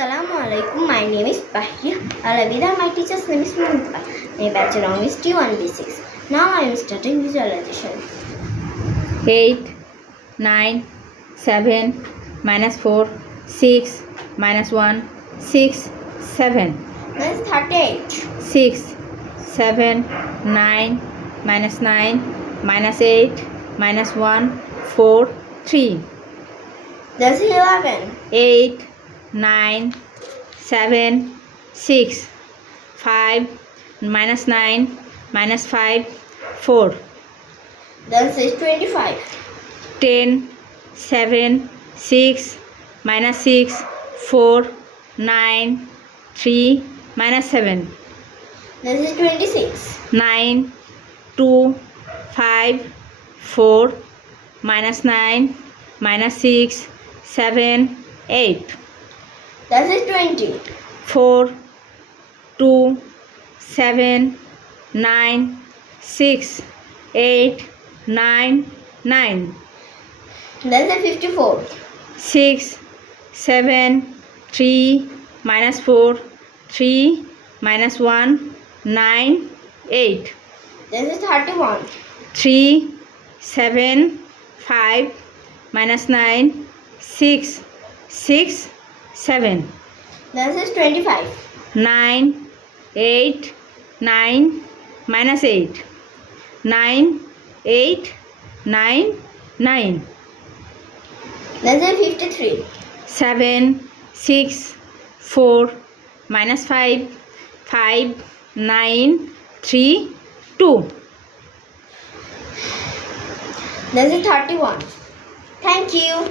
Assalamu alaikum. My name is Bahia Alavida. My teacher's name is Munta. My batch along is T1B6. Now I am studying visualization. 8, 9, 7, minus 4, 6, minus 1, 6, 7. That's 38. 6, 7, 9, minus 9, minus 8, minus 1, 4, 3. That's 11. 8, 9, 7, 6, 5, minus 9, minus 5, 4. That's 25. 10, 7, 6, minus 6, 4, 9, 3, minus 7. That's 26. 9, 2, 5, 4, minus 9, minus 6, 7, 8. That's 20. 4, 2, 7, 9, 6, 8, 9, 9. That's 54. 6, 7, 3, minus 4, 3, minus 1, 9, 8. That's 31. 3, 7, 5, minus 9, 6, 6, 7. That's 25. 9, 8, 9, minus 8. 9, 8, 9, 9. That's 53. 7, 6, 4, minus 5, 5, 9, 3, 2. That's 31. Thank you.